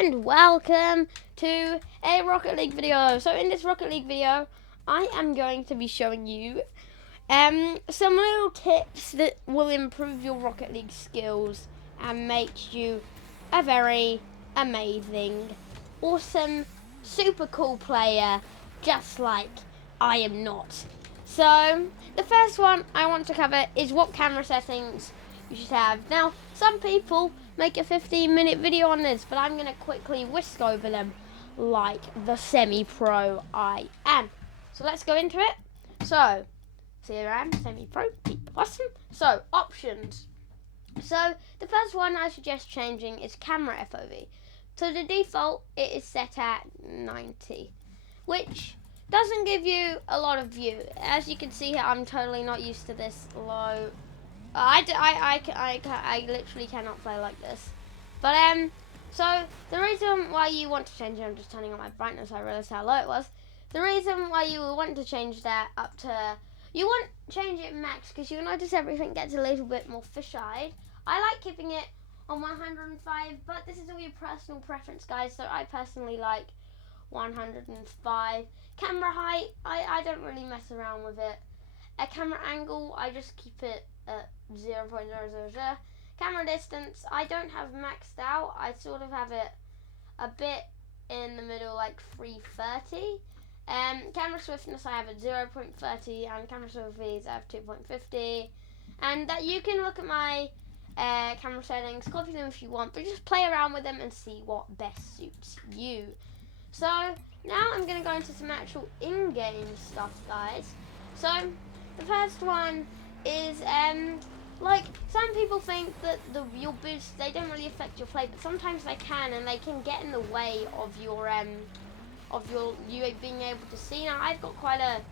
and welcome to a Rocket League video. So in this Rocket League video, I am going to be showing you some little tips that will improve your Rocket League skills and make you a very amazing, awesome, super cool player, just like I am not. So the first one I want to cover is what camera settings you should have. Now, some people make a 15-minute video on this, but I'm going to quickly whisk over them like the semi-pro I am. So let's go into it. So, here I am, semi-pro, awesome. So, options. So, the first one I suggest changing is camera FOV. So, the default, it is set at 90, which doesn't give you a lot of view. As you can see here, I'm totally not used to this low. I literally cannot play like this. But so the reason why you want to change it, I'm just turning on my brightness. I realized how low it was. The reason why you want to change that up to, you want to change it max because you'll notice everything gets a little bit more fish-eyed. I like keeping it on 105, but this is all your personal preference, guys. So I personally like 105. Camera height, I don't really mess around with it. A camera angle, I just keep it at 0.000. Camera distance, I don't have maxed out. I sort of have it a bit in the middle, like 330. Camera swiftness, I have at 0.30, and camera swiftness, I have 2.50. And that you can look at my camera settings, copy them if you want, but just play around with them and see what best suits you. So now I'm going to go into some actual in-game stuff, guys. So the first one is like some people think that your boosts, they don't really affect your play, but sometimes they can, and they can get in the way of your you being able to see. Now I've got quite a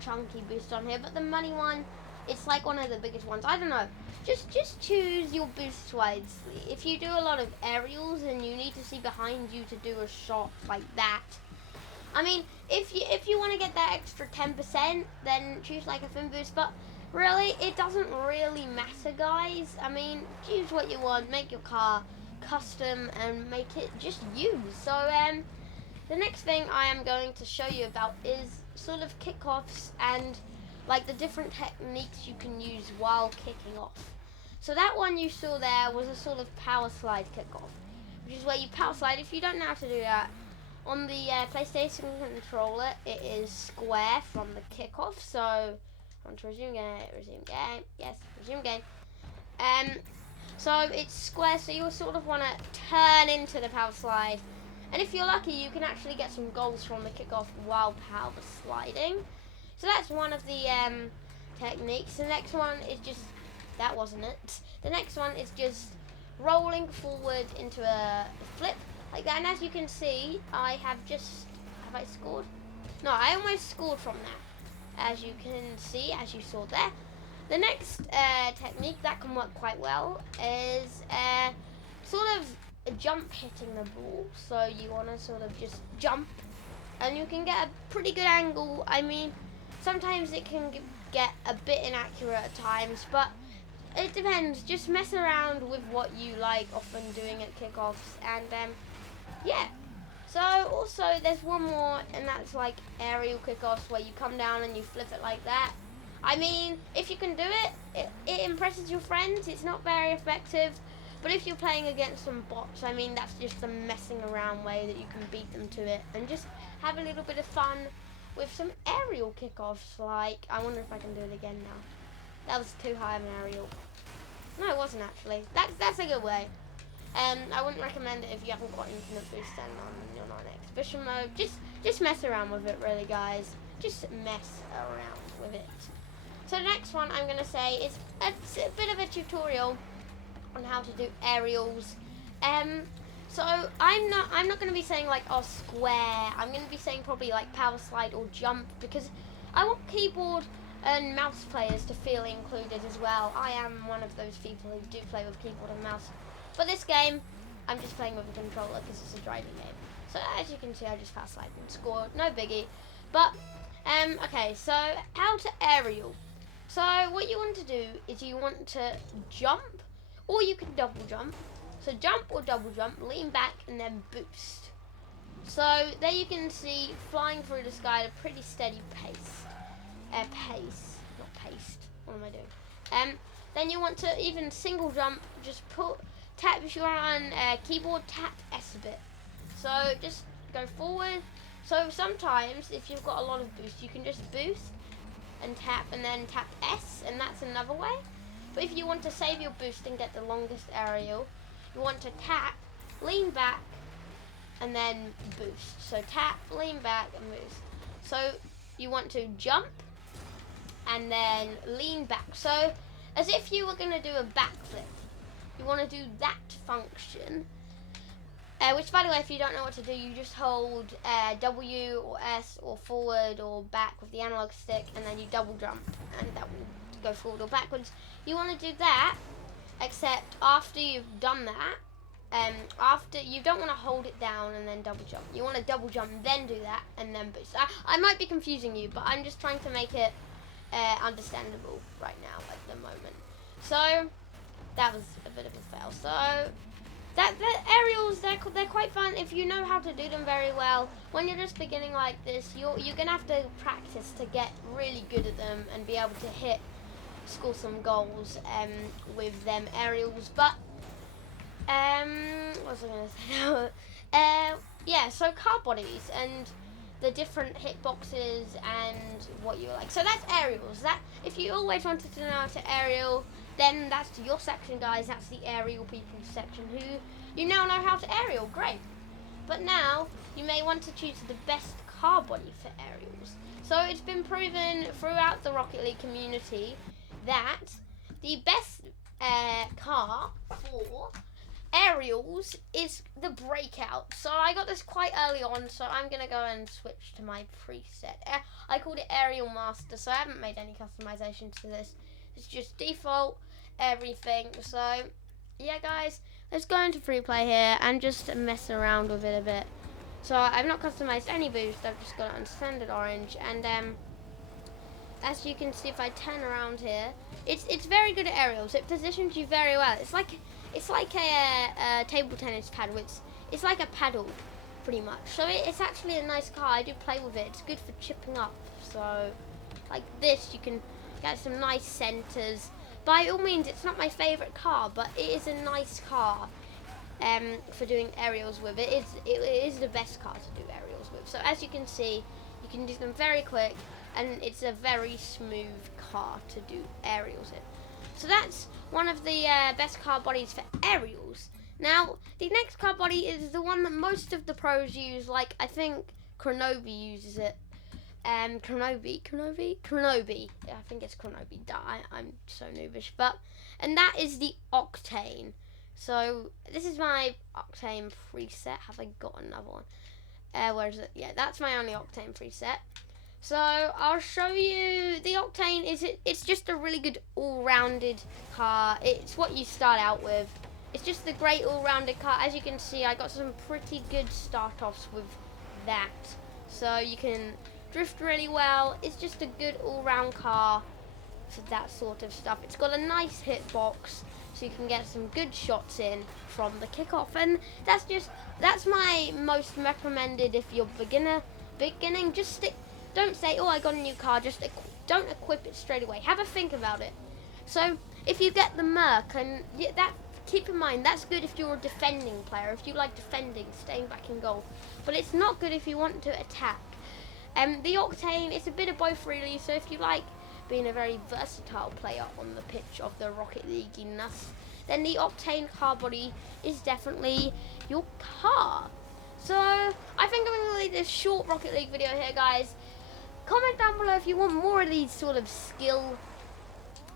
chunky boost on here, but the money one, it's like one of the biggest ones. I don't know. Just choose your boosts wisely. If you do a lot of aerials and you need to see behind you to do a shot like that, I mean, if you want to get that extra 10%, then choose like a fin boost. But really, it doesn't really matter, guys. I mean, choose what you want. Make your car custom and make it just you. So the next thing I am going to show you about is sort of kickoffs and like the different techniques you can use while kicking off. So that one you saw there was a sort of power slide kickoff, which is where you power slide. If you don't know how to do that, on the PlayStation controller, it is square from the kickoff. So I want to resume game, yes, resume game. So it's square, so you sort of want to turn into the power slide. And if you're lucky, you can actually get some goals from the kickoff while power sliding. So that's one of the techniques. The next one is just, that wasn't it. The next one is just rolling forward into a flip like that. And as you can see, I scored? No, I almost scored from that. As you can see, as you saw there. The next technique that can work quite well is sort of jump hitting the ball. So you want to sort of just jump, and you can get a pretty good angle. I mean, sometimes it can get a bit inaccurate at times, but it depends. Just mess around with what you like often doing at kickoffs, and yeah. So also there's one more, and that's like aerial kickoffs where you come down and you flip it like that. I mean, if you can do it, it impresses your friends. It's not very effective, but if you're playing against some bots, I mean, that's just a messing around way that you can beat them to it and just have a little bit of fun with some aerial kickoffs. Like, I wonder if I can do it again now. That was too high of an aerial. No, it wasn't actually. That's a good way. I wouldn't recommend it if you haven't got infinite boost and you're not in exhibition mode. Just mess around with it, really, guys. Just mess around with it. So the next one I'm going to say is a bit of a tutorial on how to do aerials. So I'm not going to be saying like, oh, square. I'm going to be saying probably like power slide or jump, because I want keyboard and mouse players to feel included as well. I am one of those people who do play with keyboard and mouse. But this game, I'm just playing with a controller because it's a driving game. So as you can see, I just fast slide and scored. No biggie. But okay, so how to aerial. So what you want to do is you want to jump, or you can double jump. So So jump or double jump, lean back, and then boost. So there you can see flying through the sky at a pretty steady pace. Not paced. What am I doing? Then you want to even single jump. Just tap if you're on keyboard. Tap S a bit. So just go forward. So sometimes if you've got a lot of boost, you can just boost and then tap S, and that's another way. But if you want to save your boost and get the longest aerial, you want to tap, lean back, and then boost. So tap, lean back, and boost. So you want to jump and then lean back. So as if you were going to do a backflip. You want to do that function. Which, by the way, if you don't know what to do, you just hold W or S or forward or back with the analog stick, and then you double jump, and that will go forward or backwards. You want to do that, except after you've done that, after you don't want to hold it down and then double jump. You want to double jump, then do that, and then boost. I might be confusing you, but I'm just trying to make it understandable right now at the moment. So that was a bit of a fail. So the aerials, they're quite fun if you know how to do them very well. When you're just beginning like this, you're gonna have to practice to get really good at them and be able to score some goals with them aerials. But what was I gonna say? Yeah, so car bodies and the different hitboxes and what you like. So that's aerials. That if you always wanted to know how to aerial, then that's your section, guys. That's the aerial people section. Who you now know how to aerial, great. But now you may want to choose the best car body for aerials. So it's been proven throughout the Rocket League community that the best car for aerials is the Breakout. So I got this quite early on, so I'm gonna go and switch to my preset. I called it Aerial Master, so I haven't made any customizations to this. It's just default everything. So yeah, guys, let's go into free play here and just mess around with it a bit. So I've not customized any boost, I've just got it on standard orange, and as you can see, if I turn around here, it's very good at aerials. It positions you very well. It's like a table tennis pad. It's like a paddle, pretty much. So it's actually a nice car. I do play with it. It's good for chipping up. So like this, you can get some nice centers. By all means, it's not my favorite car, but it is a nice car for doing aerials with. It is the best car to do aerials with. So as you can see, you can do them very quick, and it's a very smooth car to do aerials in. So that's one of the best car bodies for aerials. Now, the next car body is the one that most of the pros use. Like, I think Kronobi uses it. Kronobi. I think it's Kronobi. I'm so noobish. And that is the Octane. So this is my Octane preset. Have I got another one? Where is it? Yeah, that's my only Octane preset. So I'll show you the Octane. It's just a really good all-rounded car. It's what you start out with. It's just the great all-rounded car. As you can see, I got some pretty good start-offs with that. So you can drift really well. It's just a good all-round car for that sort of stuff. It's got a nice hitbox, so you can get some good shots in from the kickoff. And that's my most recommended if you're beginning. Just stick. Don't say, oh, I got a new car. Just don't equip it straight away. Have a think about it. So if you get the Merc, and keep in mind, that's good if you're a defending player. If you like defending, staying back in goal. But it's not good if you want to attack. The Octane, it's a bit of both really. So if you like being a very versatile player on the pitch of the Rocket League-ness, then the Octane car body is definitely your car. So I think I'm going to leave this short Rocket League video here, guys. Comment down below if you want more of these sort of skill,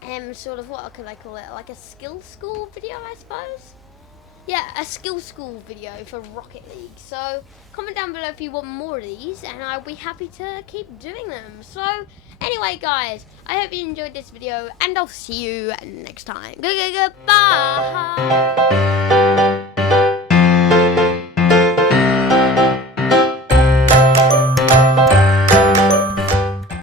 what could I call it? Like a skill school video, I suppose? Yeah, a skill school video for Rocket League. So comment down below if you want more of these, and I'll be happy to keep doing them. So anyway, guys, I hope you enjoyed this video, and I'll see you next time. Goodbye.